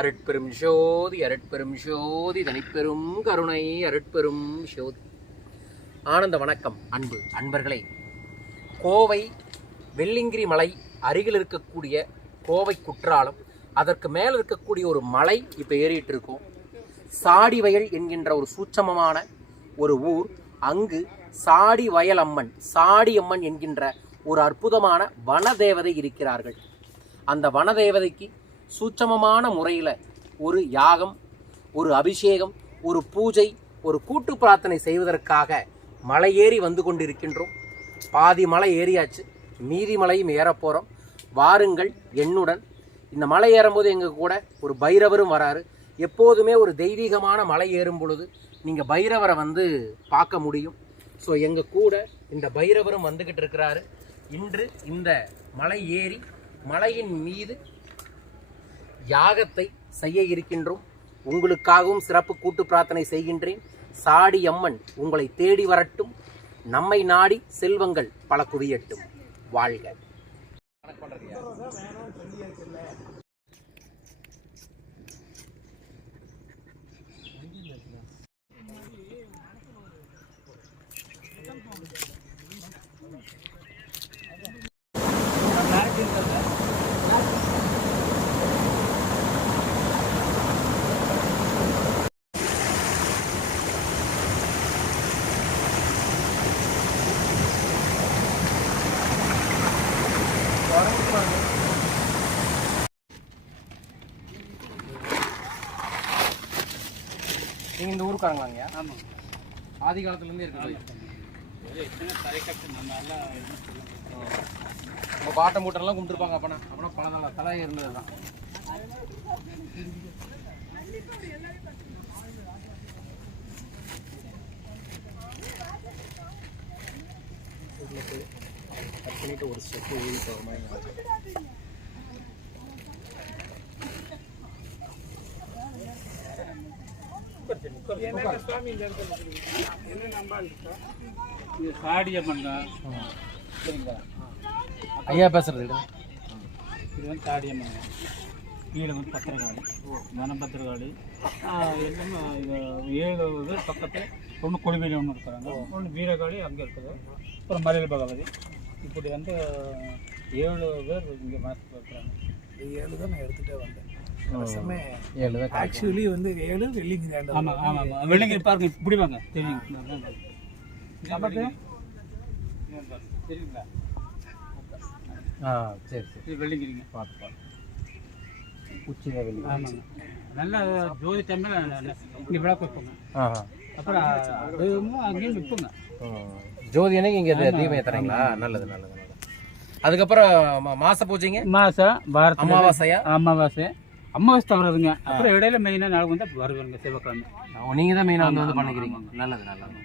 அருட்பெரும் ஜோதி அருட்பெரும் ஜோதி தனிப்பெரும் கருணை அருட்பெரும் ஜோதி. ஆனந்த வணக்கம் அன்பு அன்பர்களே. கோவை வெள்ளிங்கிரி மலை அருகில் இருக்கக்கூடிய கோவை குற்றாலம், அதற்கு மேலே இருக்கக்கூடிய ஒரு மலை இப்போ ஏறிட்டு இருக்கோம். சாடிவயல் என்கின்ற ஒரு சூட்சமமான ஒரு ஊர். அங்கு சாடிவயல் அம்மன், சாடியம்மன் என்கின்ற ஒரு அற்புதமான வனதேவதை இருக்கிறார்கள். அந்த வனதேவதைக்கு சூட்சமமான முறையில் ஒரு யாகம், ஒரு அபிஷேகம், ஒரு பூஜை, ஒரு கூட்டு பிரார்த்தனை செய்வதற்காக மலை ஏறி வந்து கொண்டிருக்கின்றோம். பாதி மலை ஏறியாச்சு, மீதி மலையும் ஏறப்போகிறோம். வாருங்கள் என்னுடன். இந்த மலை ஏறும்போது எங்கள் கூட ஒரு பைரவரும் வராரு. எப்போதுமே ஒரு தெய்வீகமான மலை ஏறும் பொழுது நீங்கள் பைரவரை வந்து பார்க்க முடியும். ஸோ எங்கள் கூட இந்த பைரவரும் வந்துக்கிட்டு இருக்கிறாரு. இன்று இந்த மலை ஏறி மலையின் மீது யாகத்தை செய்ய இருக்கின்றோம். உங்களுக்காகவும் சிறப்பு கூட்டு பிரார்த்தனை செய்கின்றேன். சாடி அம்மன் உங்களை தேடி வரட்டும். நம்மை நாடி செல்வங்கள் பல குவியட்டும். வாழ்க. நீங்கள் இந்த ஊருக்காரங்களாங்க? ஆமாம், ஆதி காலத்துலேருந்தே இருக்குது. உங்கள் பாட்டை மூட்டெல்லாம் கும்பிட்டுருப்பாங்க. அப்போனா பல தலை இருந்தது தான். கட் பண்ணிட்டு ஒரு ஸ்டெப்பு ஊறி போகிற மாதிரி. ஐயா பேசுறது இது வந்து சாடியம்மன். கீழே வந்து பத்திரகாளி, வனபத்திரகாளி எல்லாமே. இது 7 பேர் பக்கத்தில். ஒன்று கொடிவேலி ஒன்று இருக்கிறாங்க, ஒன்று வீரகாளி அங்கே இருக்குது, அப்புறம் மலையில் பகவதி. இப்படி வந்து 7 பேர் இங்கே மாதத்தில் இருக்கிறாங்க. 7 தான் நான் எடுத்துகிட்டே வந்தேன். ஆக்சுவலி வந்து 7 வெள்ளிங்கிரி. ஆமாம் ஆமாம், வெள்ளிங்கிரி பாருங்க. இப்படி வாங்க, தெரியுங்களா? தெரியுங்களா? சரி சரி, வெள்ளிங்கிரிங்க. பார்த்து உச்சிங்க வெள்ளி. ஆமாங்க, நல்லா ஜோதி டைமில் இங்கே விளக்கு வைப்போங்க. அப்புறம் அங்கேயும் விற்போங்க. ஜோதி அன்னைக்கு இங்கே தீபம் ஏற்றுறீங்களா? நல்லது நல்லது நல்லது. அதுக்கப்புறம் மாச பூஜைங்க. மாதம் அமாவாசையா? அமாவாசை தவறதுங்க. அப்புறம் இடையில மெயினாக நாள் வந்து வருவாங்க சிவக்கிழமை. நீங்கள் தான் மெயினாக வந்து பண்ணிக்கிறீங்க. நல்லது நல்லது.